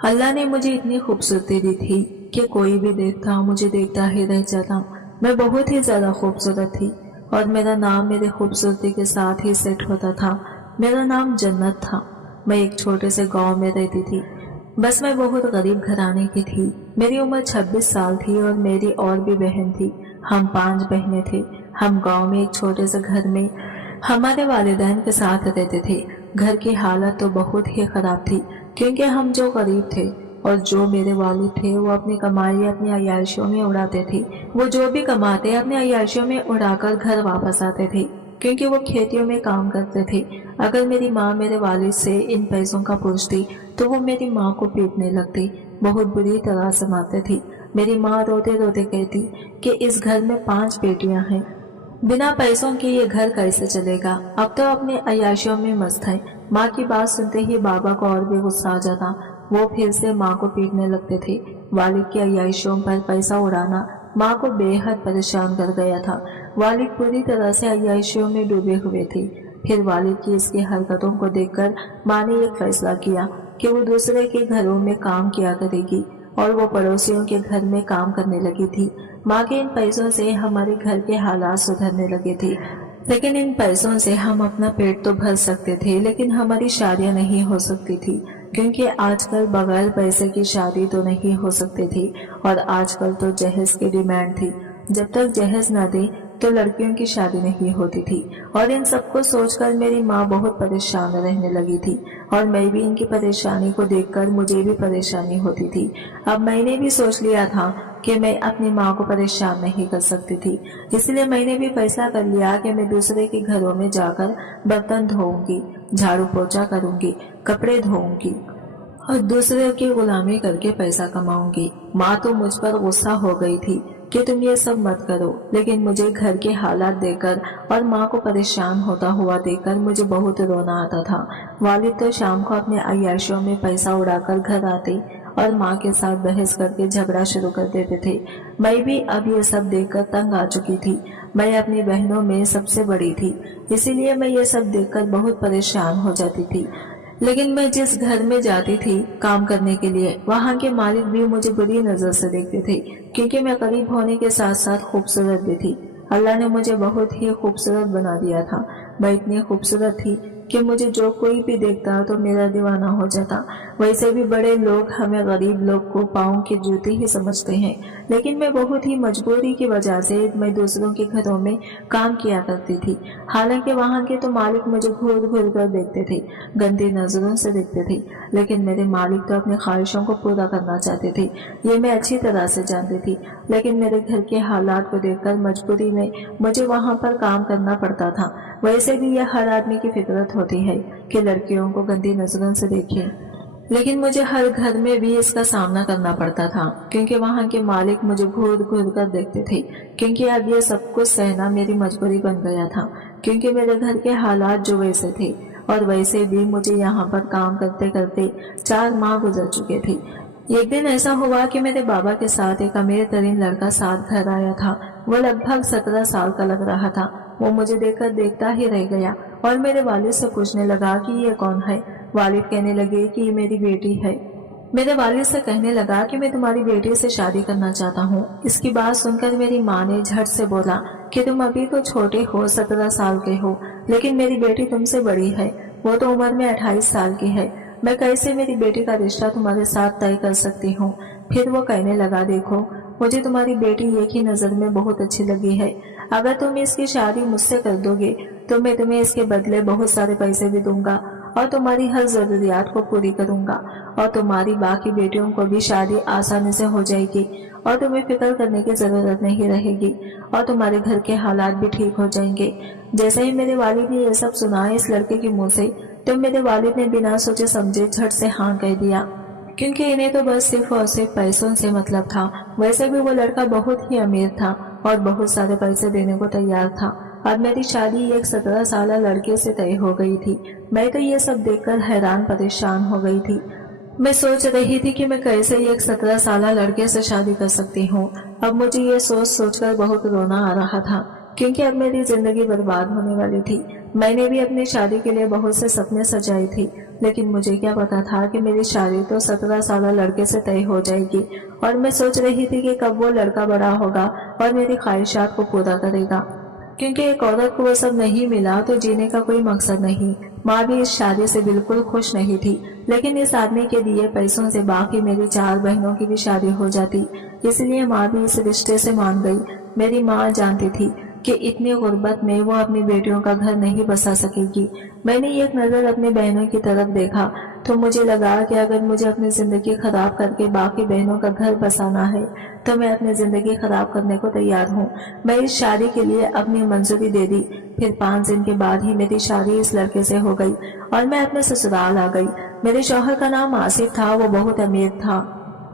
अल्लाह ने मुझे इतनी खूबसूरती दी थी कि कोई भी देखता मुझे देखता ही रह जाता। मैं बहुत ही ज्यादा खूबसूरत थी और मेरा नाम मेरी खूबसूरती के साथ ही सेट होता था। मेरा नाम जन्नत था। मैं एक छोटे से गांव में रहती थी। बस मैं बहुत गरीब घराने की थी। मेरी उम्र 26 साल थी और मेरी और भी बहन थी। हम 5 बहनें थे। हम गांव में एक छोटे से घर में हमारे वालिदैन के साथ रहते थे। घर की हालत तो बहुत ही खराब थी क्योंकि हम जो गरीब थे और जो मेरे वालिद थे वो अपनी कमाई अपनी अय्याशियों में उड़ाते थे। वो जो भी कमाते अपने अय्याशियों में उड़ाकर घर वापस आते थे क्योंकि वो खेतियों में काम करते थे। अगर मेरी माँ मेरे वालिद से इन पैसों का पूछती तो वो मेरी माँ को पीटने लगती, बहुत बुरी तरह से मारते थी। मेरी माँ रोते रोते कहती कि इस घर में 5 बेटियां हैं, बिना पैसों के ये घर कैसे चलेगा। अब तो अपने अय्याशियों में मस्त है। माँ की बात सुनते ही बाबा को और भी गुस्सा आ जाता। वो फिर से माँ को पीटने लगते थे। वालिद की अय्याशियों पर पैसा उड़ाना माँ को बेहद परेशान कर गया था। वालिद पूरी तरह से अय्याशियों में डूबे हुए थे। फिर वालिद की इसकी हरकतों को देखकर माँ ने एक फैसला किया कि वो दूसरे के घरों में काम किया करेगी और वो पड़ोसियों के घर में काम करने लगी थी। माँ के इन पैसों से हमारे घर के हालात सुधरने लगे थे। लेकिन इन पैसों से हम अपना पेट तो भर सकते थे, लेकिन हमारी शादियां नहीं हो सकती थी क्योंकि आजकल बगैर पैसे की शादी तो नहीं हो सकती थी और आजकल तो जहेज की डिमांड थी। जब तक जहेज न दे तो लड़कियों की शादी नहीं होती थी। और इन सबको सोचकर मेरी माँ बहुत परेशान रहने लगी थी और मैं भी इनकी परेशानी को देखकर मुझे भी परेशानी होती थी। अब मैंने भी सोच लिया था कि मैं अपनी माँ को परेशान नहीं कर सकती थी, इसलिए मैंने भी फैसला कर लिया कि मैं दूसरे के घरों में जाकर बर्तन धोऊंगी, झाड़ू पोछा करूंगी, कपड़े धोऊंगी और दूसरे की गुलामी करके पैसा कमाऊंगी। माँ तो मुझ पर गुस्सा हो गई थी कि तुम ये सब मत करो, लेकिन मुझे घर के हालात देखकर और माँ को परेशान होता हुआ देखकर मुझे बहुत रोना आता था। वालिद तो शाम को अपने अय्याशियों में पैसा उड़ाकर घर आते और माँ के साथ बहस करके झगड़ा शुरू कर देते थे। मैं भी अब ये सब देखकर तंग आ चुकी थी। मैं अपनी बहनों में सबसे बड़ी थी, इसीलिए मैं ये सब देखकर बहुत परेशान हो जाती थी। लेकिन मैं जिस घर में जाती थी काम करने के लिए, वहाँ के मालिक भी मुझे बुरी नजर से देखते थे क्योंकि मैं गरीब होने के साथ साथ खूबसूरत भी थी। अल्लाह ने मुझे बहुत ही खूबसूरत बना दिया था। मैं इतनी खूबसूरत थी कि मुझे जो कोई भी देखता तो मेरा दीवाना हो जाता। वैसे भी बड़े लोग हमें गरीब लोग को पाँव की जूती ही समझते हैं, लेकिन मैं बहुत ही मजबूरी की वजह से मैं दूसरों के घरों में काम किया करती थी। हालांकि वहाँ के तो मालिक मुझे घूर घूर कर देखते थे, गंदी नजरों से देखते थे, लेकिन मेरे मालिक तो अपनी ख्वाहिशों को पूरा करना चाहते थे। ये मैं अच्छी तरह से जानती थी, लेकिन मेरे घर के हालात को देखकर मजबूरी में मुझे वहाँ पर काम करना पड़ता था। वैसे भी यह हर आदमी की फितरत होती है कि लड़कियों को गंदी नजरों से देखे, लेकिन मुझे हर घर में भी इसका सामना करना पड़ता था क्योंकि वहाँ के मालिक मुझे घूर घूर कर देखते थे। क्योंकि अब ये सब कुछ सहना मेरी मजबूरी बन गया था क्योंकि मेरे घर के हालात जो वैसे थे, और वैसे भी मुझे यहाँ पर काम करते करते 4 माह गुजर चुके थे। एक दिन ऐसा हुआ कि मेरे बाबा के साथ एक अमीर तरीन लड़का साथ घर आया था। वो लगभग 17 साल का लग रहा था। वो मुझे देखकर देखता ही रह गया और मेरे वालिद से पूछने लगा कि ये कौन है। वालिद कहने लगे कि ये मेरी बेटी है। मेरे वालिद से कहने लगा कि मैं तुम्हारी बेटी से शादी करना चाहता हूँ। इसकी बात सुनकर मेरी माँ ने झट से बोला कि तुम अभी तो छोटे हो, 17 साल के हो, लेकिन मेरी बेटी तुमसे बड़ी है, वो तो उम्र में 28 साल की है। मैं कैसे मेरी बेटी का रिश्ता तुम्हारे साथ तय कर सकती हूँ। फिर वो कहने लगा, देखो मुझे तुम्हारी बेटी एक ही नजर में बहुत अच्छी लगी है। अगर तुम इसकी शादी मुझसे कर दोगे तो मैं तुम्हें इसके बदले बहुत सारे पैसे भी दूंगा और तुम्हारी हर जरूरियात को पूरी करूंगा और तुम्हारी बाकी बेटियों को भी शादी आसानी से हो जाएगी और तुम्हें फिक्र करने की जरूरत नहीं रहेगी और तुम्हारे घर के हालात भी ठीक हो जाएंगे। जैसे ही मेरे वालिद ने यह सब सुना इस लड़के के मुंह से, तो मेरे वालिद ने बिना सोचे समझे झट से हाँ कह दिया क्योंकि इन्हें तो बस सिर्फ और सिर्फ पैसों से मतलब था। वैसे भी वो लड़का बहुत ही अमीर था और बहुत सारे पैसे देने को तैयार था। अब मेरी शादी एक 17 साल लड़के से तय हो गई थी। मैं तो ये सब देखकर हैरान परेशान हो गई थी। मैं सोच रही थी कि मैं कैसे एक 17 साल लड़के से शादी कर सकती हूँ। अब मुझे ये सोच सोचकर बहुत रोना आ रहा था क्योंकि अब मेरी जिंदगी बर्बाद होने वाली थी। میں نے بھی اپنی شادی کے لیے بہت سے سپنے سجائے تھے، لیکن مجھے کیا پتا تھا کہ میری شادی تو 17 سالہ لڑکے سے طے ہو جائے گی، اور میں سوچ رہی تھی کہ کب وہ لڑکا بڑا ہوگا اور میری خواہشات کو پورا کرے گا، کیونکہ ایک عورت کو وہ سب نہیں ملا تو جینے کا کوئی مقصد نہیں۔ ماں بھی اس شادی سے بالکل خوش نہیں تھی، لیکن اس آدمی کے دیے پیسوں سے باقی میری 4 بہنوں کی بھی شادی ہو جاتی، اس لیے ماں بھی اس رشتے سے مان گئی۔ میری ماں جانتی تھی کہ اتنی غربت میں وہ اپنی بیٹیوں کا گھر نہیں بسا سکے گی۔ میں نے ایک نظر اپنی بہنوں کی طرف دیکھا تو مجھے لگا کہ اگر مجھے اپنی زندگی خراب کر کے باقی بہنوں کا گھر بسانا ہے تو میں اپنی زندگی خراب کرنے کو تیار ہوں۔ میں اس شادی کے لیے اپنی منظوری دے دی۔ پھر 5 دن کے بعد ہی میری شادی اس لڑکے سے ہو گئی اور میں اپنے سسرال آ گئی۔ میرے شوہر کا نام آصف تھا، وہ بہت امیر تھا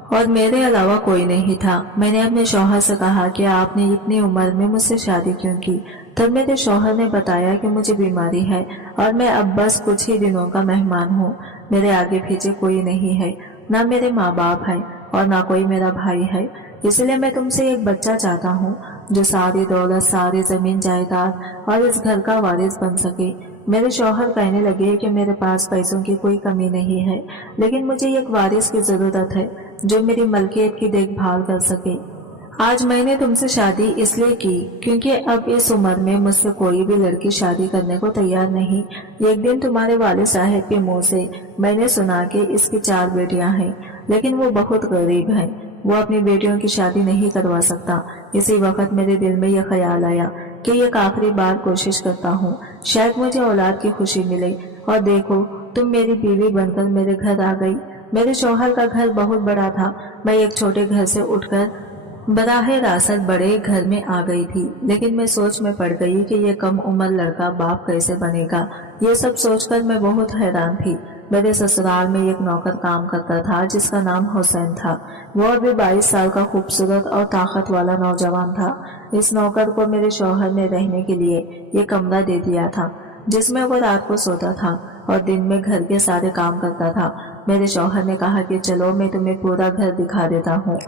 اور میرے علاوہ کوئی نہیں تھا۔ میں نے اپنے شوہر سے کہا کہ آپ نے اتنی عمر میں مجھ سے شادی کیوں کی؟ تب میرے شوہر نے بتایا کہ مجھے بیماری ہے اور میں اب بس کچھ ہی دنوں کا مہمان ہوں۔ میرے آگے پیچھے کوئی نہیں ہے، نہ میرے ماں باپ ہیں اور نہ کوئی میرا بھائی ہے، اس لیے میں تم سے ایک بچہ چاہتا ہوں جو ساری دولت، ساری زمین جائیداد اور اس گھر کا وارث بن سکے۔ میرے شوہر کہنے لگے کہ میرے پاس پیسوں کی کوئی کمی نہیں ہے، لیکن مجھے ایک وارث کی ضرورت ہے جو میری ملکیت کی دیکھ بھال کر سکے۔ آج میں نے تم سے شادی اس لیے کی کیونکہ اب اس عمر میں مجھ سے کوئی بھی لڑکی شادی کرنے کو تیار نہیں۔ ایک دن تمہارے والد صاحب کے منہ سے میں نے سنا کہ اس کی 4 بیٹیاں ہیں، لیکن وہ بہت غریب ہیں، وہ اپنی بیٹیوں کی شادی نہیں کروا سکتا۔ اسی وقت میرے دل میں یہ خیال آیا کہ ایک آخری بار کوشش کرتا ہوں، شاید مجھے اولاد کی خوشی ملے۔ اور دیکھو تم میری بیوی بن کر میرے گھر آ گئی۔ میرے شوہر کا گھر بہت بڑا تھا، میں ایک چھوٹے گھر سے اٹھ کر براہ راست بڑے گھر میں آ گئی تھی، لیکن میں سوچ میں پڑ گئی کہ یہ کم عمر لڑکا باپ کیسے بنے گا۔ یہ سب سوچ کر میں بہت حیران تھی۔ میرے سسرال میں ایک نوکر کام کرتا تھا جس کا نام حسین تھا، وہ ابھی 22 سال کا خوبصورت اور طاقت والا نوجوان تھا۔ اس نوکر کو میرے شوہر نے رہنے کے لیے یہ کمرہ دے دیا تھا جس میں وہ رات کو سوتا تھا اور دن میں گھر کے سارے کام کرتا تھا۔ میرے شوہر نے کہا کہ چلو میں تمہیں پورا گھر دکھا دیتا ہوں،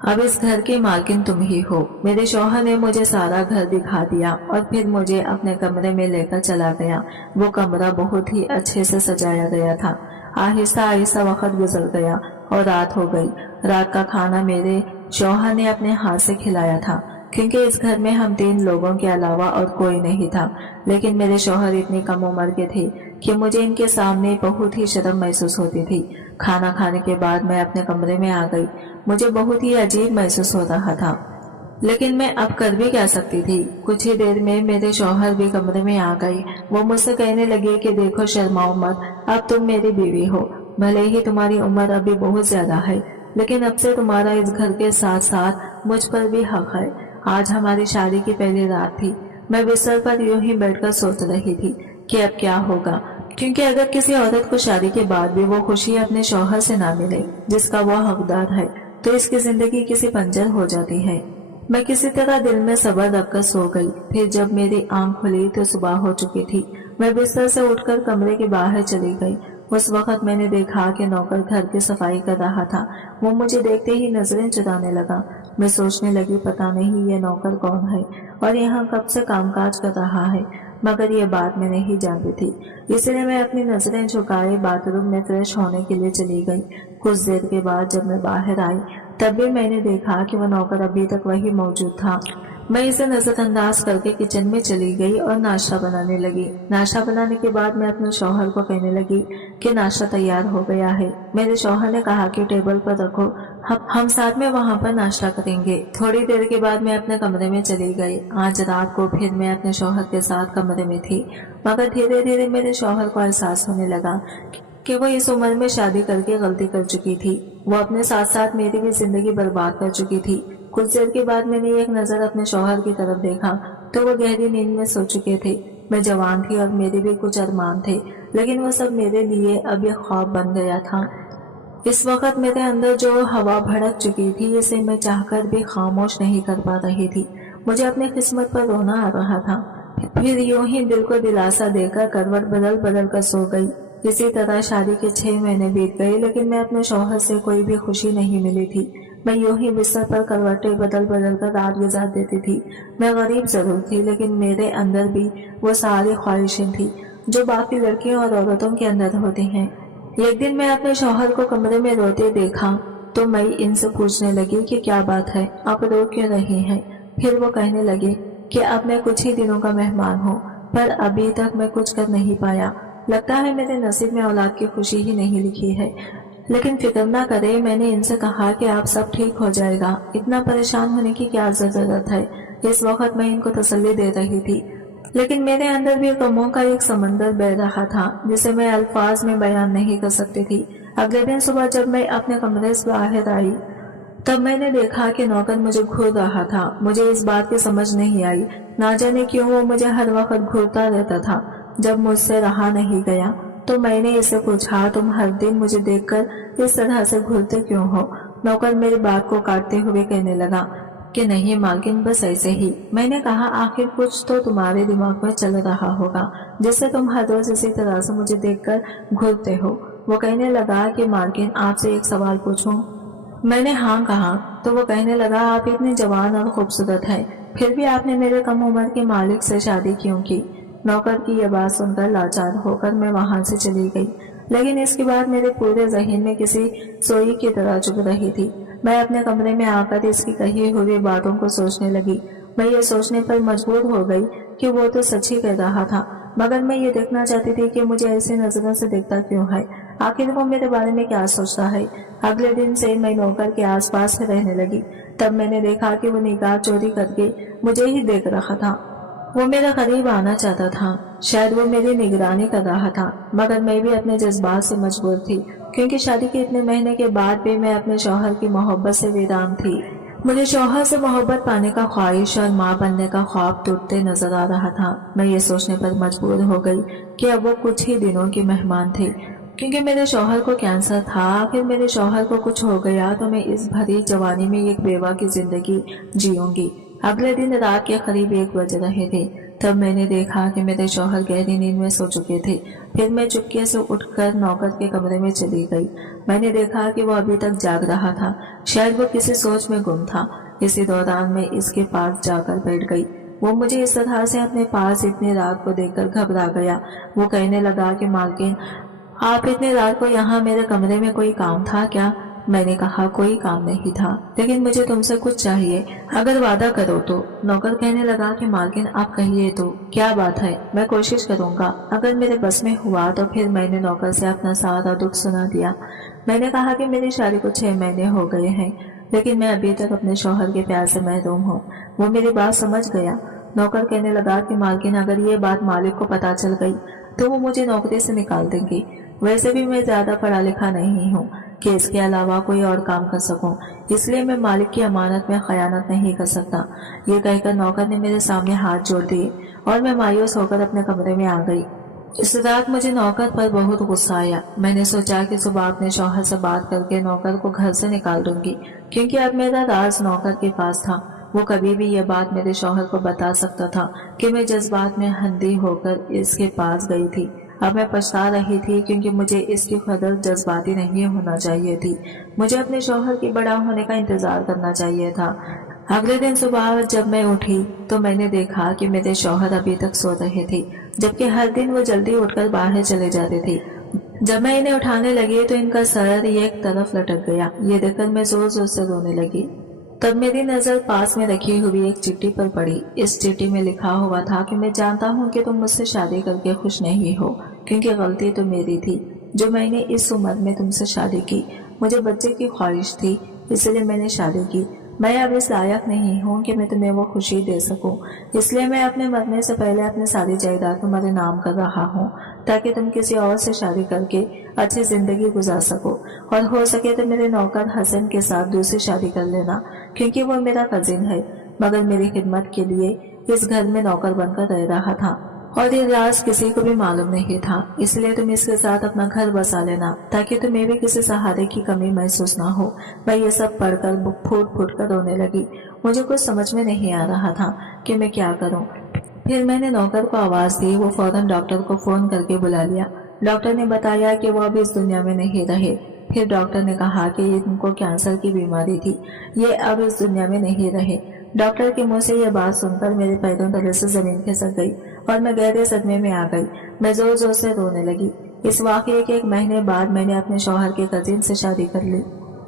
اب اس گھر کی مالکن تم ہی ہو۔ میرے شوہر نے مجھے سارا گھر دکھا دیا اور پھر مجھے اپنے کمرے میں لے کر چلا گیا۔ وہ کمرہ بہت ہی اچھے سے سجایا گیا تھا۔ آہستہ آہستہ وقت گزر گیا اور رات ہو گئی۔ رات کا کھانا میرے شوہر نے اپنے ہاتھ سے کھلایا تھا، کیونکہ اس گھر میں ہم 3 لوگوں کے علاوہ اور کوئی نہیں تھا، لیکن میرے شوہر اتنی کم عمر کے تھے کہ مجھے ان کے سامنے بہت ہی شرم محسوس ہوتی تھی۔ کھانا کھانے کے بعد میں اپنے کمرے میں آ گئی۔ مجھے بہت ہی عجیب محسوس ہو رہا تھا، لیکن میں اب کر بھی کیا سکتی تھی۔ کچھ ہی دیر میں میرے شوہر بھی کمرے میں آ گئے۔ وہ مجھ سے کہنے لگے کہ دیکھو شرماؤ مت، اب تم میری بیوی ہو، بھلے ہی تمہاری عمر ابھی بہت زیادہ ہے، لیکن اب سے تمہارا اس گھر کے ساتھ ساتھ مجھ پر بھی حق ہے۔ آج ہماری شادی کی پہلی رات تھی۔ میں بستر پر یوں ہی بیٹھ کر سوچ رہی تھی کہ اب کیا ہوگا، کیونکہ اگر کسی عورت کو شادی کے بعد بھی وہ خوشی اپنے شوہر سے نہ ملے جس کا وہ حقدار ہے تو اس کی زندگی کسی پنجر ہو جاتی ہے۔ میں کسی طرح دل میں صبر رکھ کر سو گئی۔ پھر جب میری آنکھ کھلی تو صبح ہو چکی تھی۔ میں بستر سے اٹھ کر کمرے کے باہر چلی گئی۔ اس وقت میں نے دیکھا کہ نوکر گھر کی صفائی کر رہا تھا۔ وہ مجھے دیکھتے ہی نظریں چرانے لگا۔ میں سوچنے لگی پتہ نہیں یہ نوکر کون ہے اور یہاں کب سے کام کاج کر رہا ہے، مگر یہ بات میں نہیں جانتی تھی، اس لیے میں اپنی نظریں جھکائے باتھ روم میں فریش ہونے کے لیے چلی گئی۔ کچھ دیر کے بعد جب میں باہر آئی تب بھی میں نے دیکھا کہ وہ نوکر ابھی تک وہی موجود تھا۔ میں اسے نظر انداز کر کے کچن میں چلی گئی اور ناشتہ بنانے لگی۔ ناشتہ بنانے کے بعد میں اپنے شوہر کو کہنے لگی کہ ناشتہ تیار ہو گیا ہے۔ میرے شوہر نے کہا کہ ٹیبل پر رکھو، ہم ساتھ میں وہاں پر ناشتہ کریں گے۔ تھوڑی دیر کے بعد میں اپنے کمرے میں چلی گئی۔ آج رات کو پھر میں اپنے شوہر کے ساتھ کمرے میں تھی، مگر دھیرے دھیرے میرے شوہر کو احساس ہونے لگا کہ وہ اس عمر میں شادی کر کے غلطی کر چکی تھی۔ وہ اپنے ساتھ ساتھ میری بھی زندگی برباد کر چکی تھی۔ کچھ دیر کے بعد میں نے ایک نظر اپنے شوہر کی طرف دیکھا تو وہ گہری نیند میں سو چکے تھے۔ میں جوان تھی اور میرے بھی کچھ ارمان تھے، لیکن وہ سب میرے لیے اب یہ خواب بن گیا تھا۔ اس وقت میرے اندر جو ہوا بھڑک چکی تھی اسے میں چاہ کر بھی خاموش نہیں کر پا رہی تھی۔ مجھے اپنی قسمت پر رونا آ رہا تھا۔ پھر یوں ہی دل کو دلاسا دے کر کروٹ بدل بدل کر سو گئی۔ اسی طرح شادی کے 6 مہینے بیت گئے، لیکن میں اپنے شوہر سے کوئی بھی خوشی نہیں ملی تھی۔ मैं यूं ही बिस्तर पर करवटें बदल बदल कर रात गुजार देती थी। मैं गरीब जरूर थी, लेकिन मेरे अंदर भी वो सारी ख्वाहिशें थी जो बाकी लड़कियों और औरतों के अंदर होती हैं। एक दिन मैं अपने शौहर को कमरे में रोते देखा तो मैं इनसे पूछने लगी कि क्या बात है, आप रो क्यों रही हैं। फिर वो कहने लगे कि अब मैं कुछ ही दिनों का मेहमान हूँ, पर अभी तक मैं कुछ कर नहीं पाया। लगता है मेरे नसीब में औलाद की खुशी ही नहीं लिखी है। लेकिन फिक्र ना करे, मैंने इनसे कहा कि आप सब ठीक हो जाएगा, इतना परेशान होने की क्या जरूरत है। इस वक्त मैं इनको तसल्ली दे रही थी, लेकिन मेरे अंदर भी गमों का एक समंदर बह रहा था जिसे मैं अल्फाज में बयान नहीं कर सकती थी। अगले दिन सुबह जब मैं अपने कमरे से बाहर आई तब मैंने देखा कि नौकर मुझे घूर रहा था। मुझे इस बात की समझ नहीं आई, ना जाने क्यों वो मुझे हर वक्त घूरता रहता था। जब मुझसे रहा नहीं गया तो मैंने इससे पूछा, तुम हर दिन मुझे देखकर इस तरह से घूरते क्यों हो। नौकर मेरी बात को काटते हुए कहने लगा कि नहीं मालकिन, बस ऐसे ही। मैंने कहा, आखिर कुछ तो तुम्हारे दिमाग में चल रहा होगा जिससे तुम हर रोज इसी तरह से मुझे देखकर घूरते हो। वो कहने लगा कि मालकिन, आपसे एक सवाल पूछूं। मैंने हाँ कहा तो वो कहने लगा, आप इतनी जवान और खूबसूरत हैं, फिर भी आपने मेरे कम उम्र के मालिक से शादी क्यों की। नौकर की यह बात सुनकर लाचार होकर मैं वहां से चली गई, लेकिन इसके बाद मेरे पूरे ज़हन में किसी सोई की तरह चुभ रही थी। मैं अपने कमरे में आकर इसकी कही हुई बातों को सोचने लगी। मैं ये सोचने पर मजबूर हो गई कि वो तो सच ही कह रहा था, मगर मैं ये देखना चाहती थी कि मुझे ऐसी नजरों से देखता क्यों है। आखिर वो मेरे बारे में क्या सोचता है। अगले दिन से मैं नौकर के आसपास रहने लगी। तब मैंने देखा कि वो निगाह चोरी करके मुझे ही देख रहा था। वो मेरा करीब आना चाहता था, शायद वो मेरी निगरानी कर रहा था, मगर मैं भी अपने जज्बात से मजबूर थी, क्योंकि शादी के इतने महीने के बाद भी मैं अपने शौहर की मोहब्बत से वीरान थी। मुझे शौहर से मोहब्बत पाने का ख्वाहिश और माँ बनने का ख्वाब टूटते नजर आ रहा था। मैं ये सोचने पर मजबूर हो गई कि अब वो कुछ ही दिनों की मेहमान थी, क्योंकि मेरे शौहर को कैंसर था। आखिर मेरे शौहर को कुछ हो गया तो मैं इस भरी जवानी में एक बेवा की जिंदगी जीऊंगी। अगले दिन रात के करीब 1 बज रहे थे। तब मैंने देखा कि मेरे शौहर गहरी नींद में सो चुके थे। फिर मैं चुपके से उठकर नौकर के कमरे में चली गई। मैंने देखा कि वो अभी तक जाग रहा था, शायद वो किसी सोच में गुम था। इसी दौरान मैं इसके पास जाकर बैठ गई। वो मुझे इस तरह से अपने पास इतनी रात को देखकर घबरा गया। वो कहने लगा कि मालकिन, आप इतनी रात को यहाँ मेरे कमरे में कोई काम था क्या। मैंने कहा, कोई काम नहीं था, लेकिन मुझे तुमसे कुछ चाहिए, अगर वादा करो तो। नौकर कहने लगा कि मालकिन, आप कहिए तो, क्या बात है, मैं कोशिश करूंगा, अगर मेरे बस में हुआ तो। फिर मैंने नौकर से अपना सारा दुख सुना दिया। मैंने कहा कि मेरी शादी को 6 महीने हो गए हैं, लेकिन मैं अभी तक अपने शौहर के प्यार से महरूम हूँ। वो मेरी बात समझ गया। नौकर कहने लगा कि मालकिन, अगर ये बात मालिक को पता चल गई तो वो मुझे नौकरी से निकाल देंगे। वैसे भी मैं ज्यादा पढ़ा लिखा नहीं हूँ कि इसके अलावा कोई और काम कर सकूं, इसलिए मैं मालिक की अमानत में खयानत नहीं कर सकता। ये कहकर नौकर ने मेरे सामने हाथ जोड़ दिए और मैं मायूस होकर अपने कमरे में आ गई। इस रात मुझे नौकर पर बहुत गुस्सा आया। मैंने सोचा कि सुबह अपने शौहर से बात करके नौकर को घर से निकाल दूंगी, क्योंकि अब मेरा राज नौकर के पास था। वो कभी भी यह बात मेरे शौहर को बता सकता था कि मैं जज्बात में हंदी होकर इसके पास गई थी। अब मैं पछता रही थी, क्योंकि मुझे इसकी कदर जज्बाती नहीं होना चाहिए थी। मुझे अपने शौहर के बड़ा होने का इंतजार करना चाहिए था। अगले दिन सुबह जब मैं उठी तो मैंने देखा कि मेरे शौहर अभी तक सो रहे थे, जबकि हर दिन वो जल्दी उठकर बाहर चले जाते थे। जब मैं इन्हें उठाने लगी तो इनका सर एक तरफ लटक गया। ये देखकर मैं जोर जोर से रोने लगी। तब मेरी नजर पास में रखी हुई एक चिट्ठी पर पड़ी। इस चिट्ठी में लिखा हुआ था कि मैं जानता हूँ कि तुम मुझसे शादी करके खुश नहीं हो, क्योंकि गलती तो मेरी थी जो मैंने इस उम्र में तुमसे शादी की। मुझे बच्चे की ख्वाहिश थी, इसलिए मैंने शादी की। मैं अब इस लायक नहीं हूँ कि मैं तुम्हें वो खुशी दे सकूं, इसलिए मैं अपने मरने से पहले अपनी सारी जायदाद तुम्हारे नाम कर रहा हूँ, ताकि तुम किसी और से शादी करके अच्छी जिंदगी गुजार सको। और हो सके तो मेरे नौकर हसन के साथ दूसरी शादी कर लेना, क्योंकि वो मेरा कजिन है, मगर मेरी खिदमत के लिए इस घर में नौकर बनकर रह रहा था और ये राज किसी को भी मालूम नहीं था। इसलिए तुम इसके साथ अपना घर बसा लेना, ताकि तुम्हें भी किसी सहारे की कमी महसूस ना हो। मैं ये सब पढ़कर फूट फूट कर रोने लगी। मुझे कुछ समझ में नहीं आ रहा था कि मैं क्या करूं। फिर मैंने नौकर को आवाज दी। वो फौरन डॉक्टर को फोन करके बुला लिया। डॉक्टर ने बताया कि वो अभी इस दुनिया में नहीं रहे। फिर डॉक्टर ने कहा कि इनको कैंसर की बीमारी थी, ये अब इस दुनिया में नहीं रहे। डॉक्टर के मुंह से यह बात सुनकर मेरे पैरों तले से जमीन खिसक गई और मैं गहरे सदमे में आ गई। मैं जोर जोर से रोने लगी। इस वाकये के 1 महीने बाद मैंने अपने शौहर के कजिन से शादी कर ली।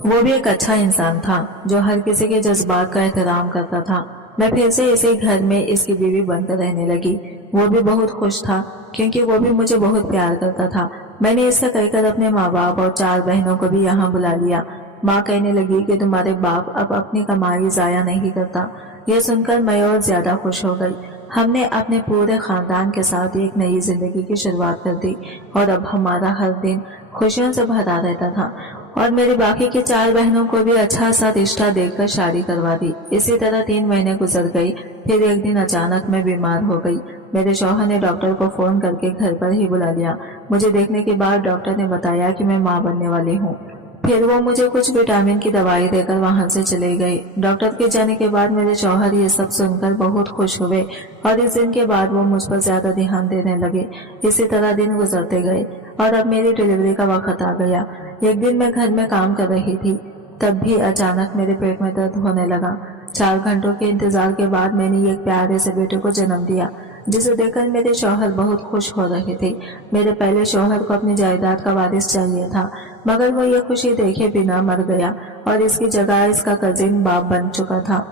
वो भी एक अच्छा इंसान था जो हर किसी के जज्बात का एहतराम करता था। मैं फिर से इसी घर में इसकी बीवी बनकर रहने लगी। वो भी बहुत खुश था क्योंकि वो भी मुझे बहुत प्यार करता था। मैंने इसका कहकर अपने माँ बाप और 4 बहनों को भी यहाँ बुला लिया। माँ कहने लगी कि तुम्हारे बाप अब अपनी कमाई जाया नहीं करता। यह सुनकर मैं और ज्यादा खुश हो गई। हमने अपने पूरे खानदान के साथ एक नई जिंदगी की शुरुआत कर दी और अब हमारा हर दिन खुशियों से भरा रहता था और मेरी बाकी की 4 बहनों को भी अच्छा सा रिश्ता देखकर शादी करवा दी। इसी तरह 3 महीने गुजर गई। फिर एक दिन अचानक मैं बीमार हो गई। मेरे शौहर ने डॉक्टर को फोन करके घर पर ही बुला लिया। मुझे देखने के बाद डॉक्टर ने बताया कि मैं माँ बनने वाली हूँ। फिर वो मुझे कुछ विटामिन की दवाई देकर वहां से चले गए। डॉक्टर के जाने के बाद मेरे शौहर ये सब सुनकर बहुत खुश हुए और इस दिन के बाद वो मुझ पर ज्यादा ध्यान देने लगे। इसी तरह दिन गुजरते गए और अब मेरी डिलीवरी का वक्त आ गया। एक दिन मैं घर में काम कर रही थी, तब भी अचानक मेरे पेट में दर्द होने लगा। 4 घंटों के इंतजार के बाद मैंने एक प्यारे से बेटे को जन्म दिया, जिसे देखकर मेरे शौहर बहुत खुश हो रहे थे। मेरे पहले शौहर को अपनी जायदाद का वारिस चाहिए था, मगर वो ये खुशी देखे बिना मर गया और इसकी जगह इसका कजिन बाप बन चुका था।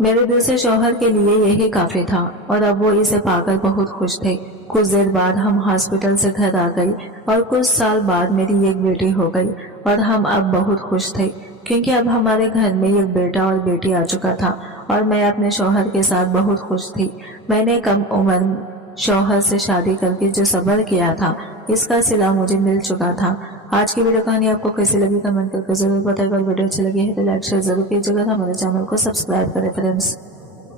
मेरे दूसरे शौहर के लिए यही काफी था और अब वो इसे पाकर बहुत खुश थे। कुछ देर बाद हम हॉस्पिटल से घर आ गई और कुछ साल बाद मेरी एक बेटी हो गई और हम अब बहुत खुश थे क्योंकि अब हमारे घर में एक बेटा और बेटी आ चुका था और मैं अपने शौहर के साथ बहुत खुश थी। मैंने कम उम्र शौहर से शादी करके जो सब्र किया था, इसका सिला मुझे मिल चुका था। आज की वीडियो कहानी आपको कैसी लगी कमेंट करके जरूर बताएगा और वीडियो अच्छी लगी है तो लाइक शेयर जरूर कीजिएगा। हमारे चैनल को सब्सक्राइब करें फ्रेंड्स।